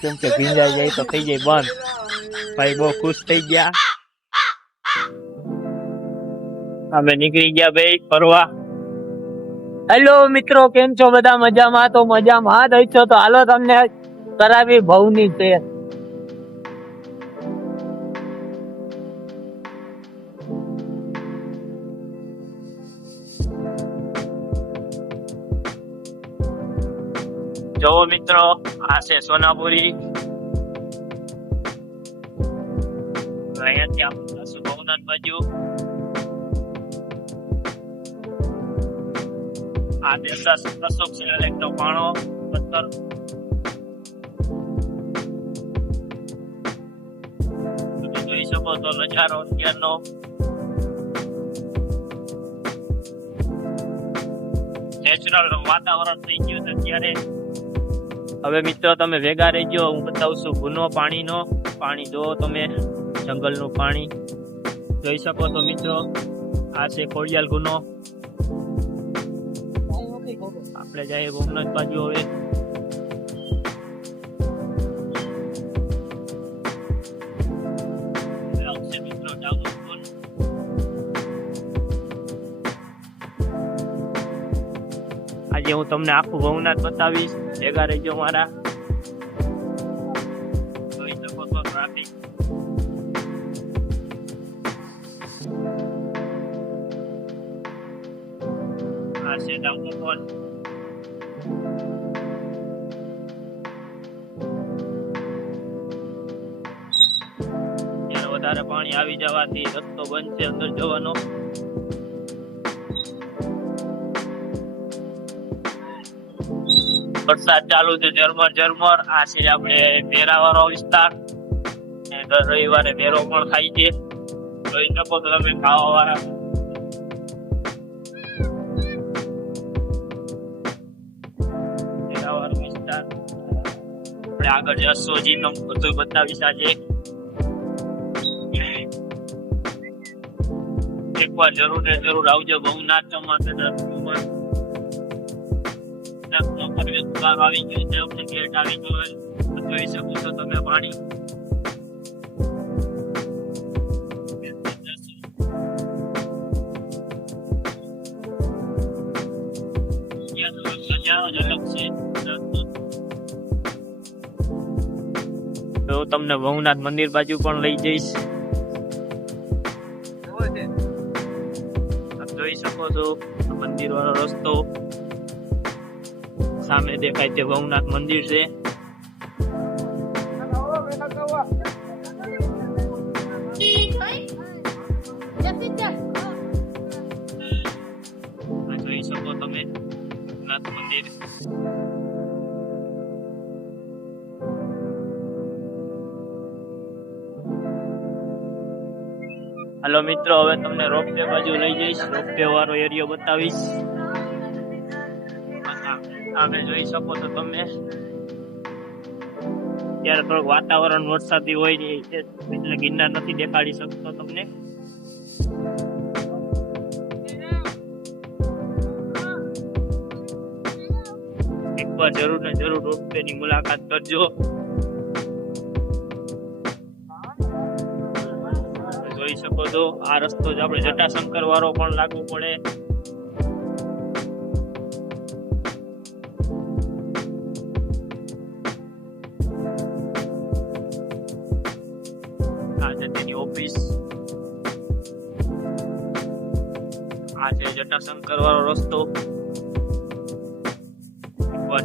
કેમ કે ભીંજાઈ જાય તો થઈ જાય બંધ ભાઈ બહુ ખુશ થઈ ગયા અમે નીકળી ગયા ભાઈ ફરવા હેલો મિત્રો કેમ છો બધા મજામાં તો મજામાં જ છો તો હાલો તમને કરાવી ભવની છે જોવો મિત્રો આ છે સોનાપુરી અહીંયાથી આપણે જશું ભવનાથ બાજુ આ દેશા અશોક શિલાલેખ નો પાણો પથ્થર તમે જોઈ શકો તો નજારો અત્યારનો નેચરલ વાતાવરણ થઈ ગયું છે અત્યારે હવે મિત્રો, તમે ભેગા રહેજો હું બતાવું છું ગુનો પાણીનો. પાણી જો તમે જંગલનું પાણી જોઈ શકો તો મિત્રો. આ છે ખોડિયાલ ગુનો. આપણે જઈએ ભવનાથ બાજુ હવે. આજે હું તમને આખું ભવનાથ બતાવીશ. ભેગા રહેજો મારા. જોઈ શકો ટ્રાફિક છે ત્યારે વધારે પાણી આવી જવાથી રસ્તો બંધ છે, અંદર જવાનો. વરસાદ ચાલુ છે, ઝરમર ઝરમર. આ છે આપણે મેરાવાળો વિસ્તાર. દર રવિવારે મેરો પણ ખાઈ છે. જોઈ શકો તો તમે ખાવા વાળા મેરાવાળો વિસ્તાર. આપણે આગળ હજી તમને બધું બતાવીશ આજે. એકવાર જરૂર ને જરૂર આવજો ભવનાથ ચોમાસે દર્શનમાં રસ્તો પરવેશ દ્વાર આવી ગયો છે આપણે ગેટ આવી ગયો છે જોઈ શકો છો તમે પાણી ત્યાંનો નજારો જ અલગ છે તો હું તમને ભવનાથ મંદિર બાજુ પણ લઈ જઈશ આપ જોઈ શકો છો મંદિર વાળો રસ્તો સામે દેખાય છે ભવનાથ મંદિર છે. જોઈ શકો તમે, ભવનાથ મંદિર. હાલો મિત્રો, હવે તમને રોપવે બાજુ લઈ જઈશ. રોપવે વાળો એરિયો બતાવીશ. સામે જોઈ શકો છો તમે. ત્યારે થોડુંક વાતાવરણ વરસાદી હોય ને એટલે ગિરનાર નથી દેખાડી શકતો તમને. એકવાર જરૂર ને જરૂર રોપવે ની મુલાકાત કરજો. જોઈ શકો છો આ રસ્તો જ આપણે જટાશંકર વાળો પણ લાગુ પડે. તેની ઓફિસ આ છે જટાશંકર વાળો રસ્તો.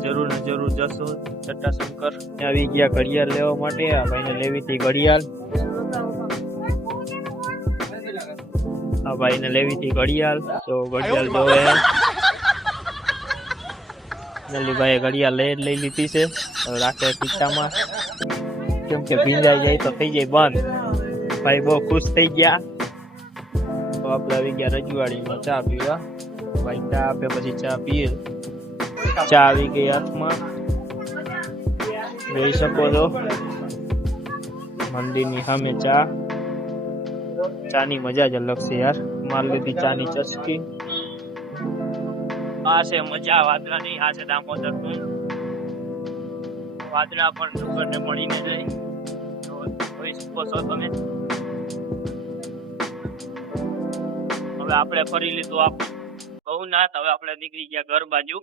જરૂર જરૂર જશો. જટાશંકર આવી ગયા ઘડિયાળ લેવા માટે. આ ભાઈને લેવી હતી ઘડિયાળ. આ ભાઈને લેવી હતી ઘડિયાળ. તો ઘડિયાળ જોવે. જલ્દી ઘડિયાળ લઈ લઈ લીધી છે. રાખે ખીચામાં કેમ કે ભીંજાઈ જાય તો થઈ જાય બંધ. ભાઈ બહુ ખુશ થઈ ગયા તો આપણે આવી ગયા રજવાડીમાં ચા પીવા ભાઈ ચા આપે પછી ચા પીએ ચા આવી ગઈ હાથમાં જોઈ શકો છો મંદિરની સામે ચા ચાની મજા જ અલગ છે યાર માર લીધી ચાની ચસ્કી આ છે મજા વાદરાની આ છે દામોદર કુંડ વાદળા પણ ડુંગરને મળીને જાય તો જોઈ શકો છો તમે હવે આપણે ફરી લીધું આપણું. બહુ નાથ હવે આપણે નીકળી ગયા ઘર બાજુ.